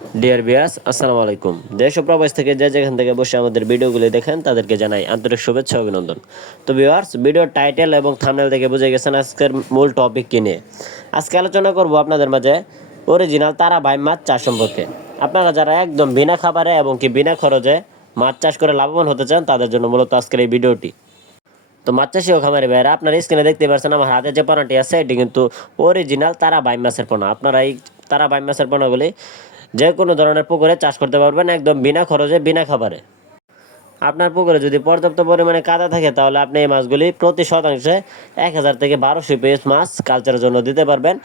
Dear viewers, আসসালামু আলাইকুম। দেশ ও প্রবাস থেকে যে যেখান থেকে বসে আমাদের ভিডিওগুলি দেখেন তাদেরকে জানাই আন্তরিক শুভেচ্ছা ও অভিনন্দন। তো ভিউয়ার্স, ভিডিওর টাইটেল এবং থাম্বনেল দেখে বুঝে গেছেন আজকের মূল টপিক কী নিয়ে। আজকে আলোচনা করব আপনাদের মাঝে অরিজিনাল তারাবাই মাছ চাষ সম্পর্কে। আপনারা যারা একদম বিনা খাবারে এবং কি বিনা খরচে মাছ চাষ করে লাভবান হতে চান তাদের জন্য মূলত আজকের এই ভিডিওটি। তো মাছ চাষি ও খামারি ভাইরা, আপনারা স্ক্রিনে দেখতে পাচ্ছেন আমার হাতে যে পোনাটি আছে এটি কিন্তু অরিজিনাল তারাবাই মাছের পোনা। আপনারা এই তারাবাই মাছের পোনাগুলি যে কোনো ধরনের পুকুরে চাষ করতে পারবেন একদম বিনা খরচে বিনা খাবারে। আপনার পুকুরে যদি পর্যাপ্ত পরিমাণে কাদা থাকে তাহলে আপনি এই মাছগুলি প্রতি শতাংশে 1000 থেকে 1200 পিস মাছ কালচারের জন্য দিতে পারবেন।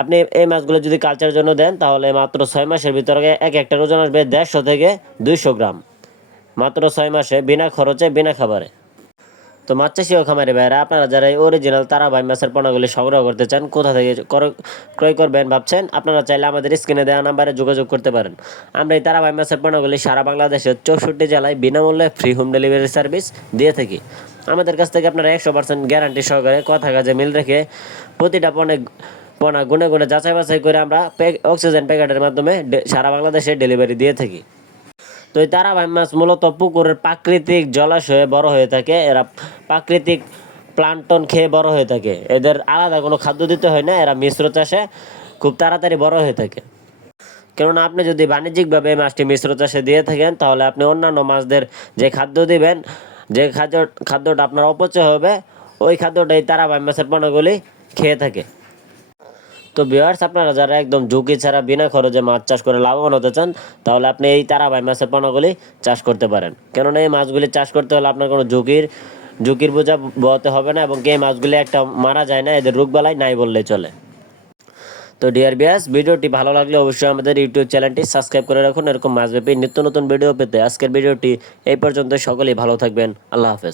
আপনি এই মাছগুলো যদি কালচারের জন্য দেন তাহলে মাত্র 6 মাসের ভিতরে এক একটা ওজন আসবে 150 থেকে 200 গ্রাম, মাত্র 6 মাসে বিনা খরচে বিনা খাবারে। তো মাছ চাষি ও খামারি ভাইরা, আপনারা যারা এই অরিজিনাল তারাবাই মাছের পোনাগুলি সংগ্রহ করতে চান, কোথা থেকে ক্রয় করবেন ভাবছেন, আপনারা চাইলে আমাদের স্ক্রিনে দেওয়া নাম্বারে যোগাযোগ করতে পারেন। আমরা এই তারাবাই মাছের পোনাগুলি সারা বাংলাদেশের 64 জেলায় বিনামূল্যে ফ্রি হোম ডেলিভারি সার্ভিস দিয়ে থাকি। আমাদের কাছ থেকে আপনারা 100% গ্যারান্টি সহকারে কথা কাজে মিল রেখে প্রতিটা পোনা গুনে গুনে যাচাই বাছাই করে আমরা অক্সিজেন প্যাকেটের মাধ্যমে সারা বাংলাদেশে ডেলিভারি দিয়ে থাকি। তো এই তারাবাই মাছ মূলত পুকুরের প্রাকৃতিক জলাশয়ে বড় হয়ে থাকে। এরা প্রাকৃতিক প্লান্টন খেয়ে বড় হয়ে থাকে। এদের আলাদা কোনো খাদ্য দিতে হয় না। এরা মিশ্র চাষে খুব তাড়াতাড়ি বড় হয়ে থাকে। কেননা আপনি যদি বাণিজ্যিকভাবে মাছটি মিশ্র চাষে দিয়ে থাকেন তাহলে আপনি অন্যান্য মাছদের যে খাদ্য দিবেন, যে খাদ্যটা আপনার অপচয় হবে, ওই খাদ্যটাই তারাবাই মাছের পোনাগুলি খেয়ে থাকে। তো ভিউয়ার্স, আপনারা যারা একদম ঝুঁকি ছাড়া বিনা খরচে মাছ চাষ করে লাভবান হতে চান তাহলে আপনি এই তারাবাই মাছের পোনাগুলি চাষ করতে পারেন। কেননা এই মাছগুলি চাষ করতে হলে আপনার কোনো ঝুঁকির বোঝা বহতে হবে না এবং এই মাছগুলি একটা মারা যায় না, এদের রোগবালাই নাই বললেই চলে। তো ডিয়ার ভিউয়ার্স, ভিডিওটি ভালো লাগলে অবশ্যই আমাদের ইউটিউব চ্যানেলটি সাবস্ক্রাইব করে রাখুন এরকম মাছব্যাপী নিত্য নতুন ভিডিও পেতে। আজকের ভিডিওটি এই পর্যন্ত, সকলেই ভালো থাকবেন। আল্লাহ হাফেজ।